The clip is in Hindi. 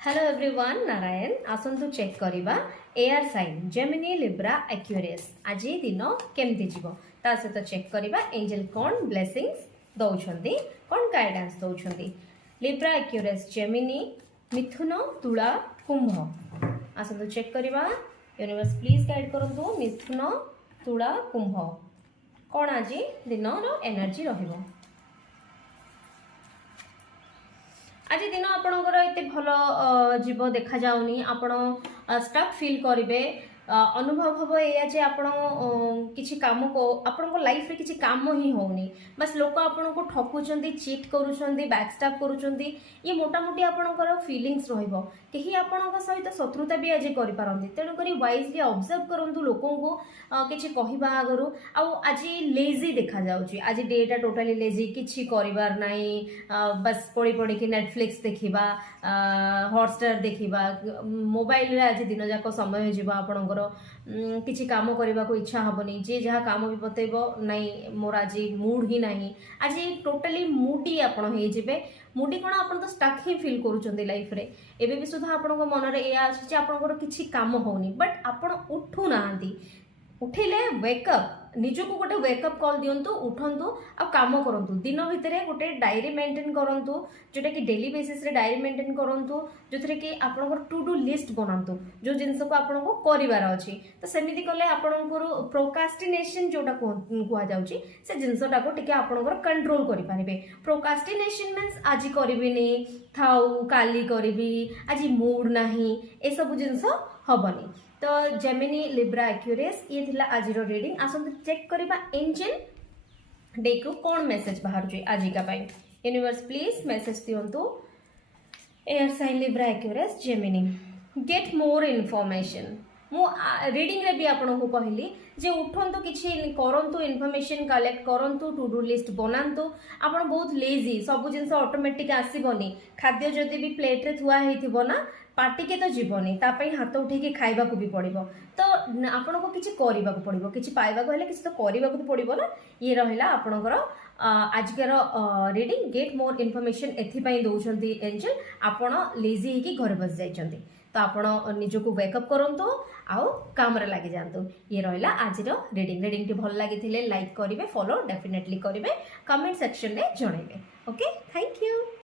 हेलो एवरीवन नारायण आसंतु चेक करवा air sign Gemini Libra Aquarius आज दिन केमती जीवो ता सहित चेक करवा एंजल कौन ब्लेसिंग्स दौरान कौन गाइडेंस दौरान लिब्रा एक्यूरियस जेमिनी मिथुन तुला कुंभ आसंतु चेक करवा यूनिवर्स प्लीज गाइड करंतु मिथुन तुला कुंभ कौन आज दिन एनर्जी रहिबो। आज दिन आपणकर एत भल जीव देखा जाऊनी आपण स्टक फील करेंगे अनुभव हम या जे आपण किसी कम को आपण लाइफ रे किसी कम ही होनी बस लोक आपण को ठकुचंती चीट करूछंती बैकस्टैप करूछंती ये मोटामोटी आपणकर फीलिंग्स रहिबो केही आपण सहित शत्रुता भी आज करि पारंती तेणु करी वाइजली ऑब्जर्व करंतु लोकों को किसी कहबा आगरु आज लेजी देखा जाउची आज डेटा टोटली लेजी किसी करिवार नाही बस पड़ी पड़ी कि नेटफ्लिक्स देखिबा हॉटस्टार देखिबा मोबाइल रे आज दिन जाक समय जीवा आपणकर किसी काम करने को इच्छा हेनी जी जहाँ कम भी बतेब नाई मोर आज मूड ही नहीं आज टोटाली मूडी आप मूडी कौन आप तो स्टक ही फिल करुँच लाइफ रे एबे भी सुधा आपण मन में यह आसी आपंकर किसी कम होनी बट आपण उठू ना उठिले वेकअप निजको गोटे वेकअप कॉल दिंतु उठंतु आ काम करंतु दिन भितर गोटे डायरी मेंटेन करंतु जोटा कि डेली बेसिस रे डायरी मेंटेन करंतु जोथरे कि आपनकर टू डू लिस्ट बनांतु जो जिंस को आपनको करिवार अछि तो सेमिति कले आपनकर प्रोकास्टिनेशन जोटा कुआ जाउची से जिंसटा को टिके आपनकर कंट्रोल करि पारिबे। प्रोकास्टिनेशन मींस आज करिबिनी थाउ काली करिबी आज मूड नाही ए सब जिंस हबनी। तो जेमिनी लिब्रा एक्यूरियस ये थिला आज रीडिंग आसंतु चेक करबा एंजल डे को कौन मेसेज बाहर जो आज का पाई यूनिवर्स प्लीज मेसेज दियंतु air sign Libra Aquarius Gemini get more information मु रीडिंग रे भी आपन को कहली जे उठंतु किछि करंतु इन्फॉर्मेशन कलेक्ट करंतु टू डू लिस्ट बनांतु आपन बहुत लेजी सब जिंस ऑटोमेटिक आसीबनी खाद्य जदि भी प्लेट रे थुआ हेथिबो ना पार्टी के तो जीवनी तापाई हाथ उठे खाइबा को भी पड़िबो तो आपन को किछि करिबा को पड़िबो किछि पाइबा को हेले किछि तो करिबा को पड़िबो ना ये रहिला आपनकर आजकर रीडिंग गेट मोर इन्फॉर्मेशन एथि पई दउछंती एंजल आपण लेजी हे कि घर बस जाइछंती तो आपण निजको वेकअप करंतु आउ काम रे लागि जानतु ये रहिला आज रीडिंग टी भल लागिथिले लाइक करिवे फॉलो डेफिनेटली करिवे कमेंट सेक्शन रे जणैबे ओके थैंक यू।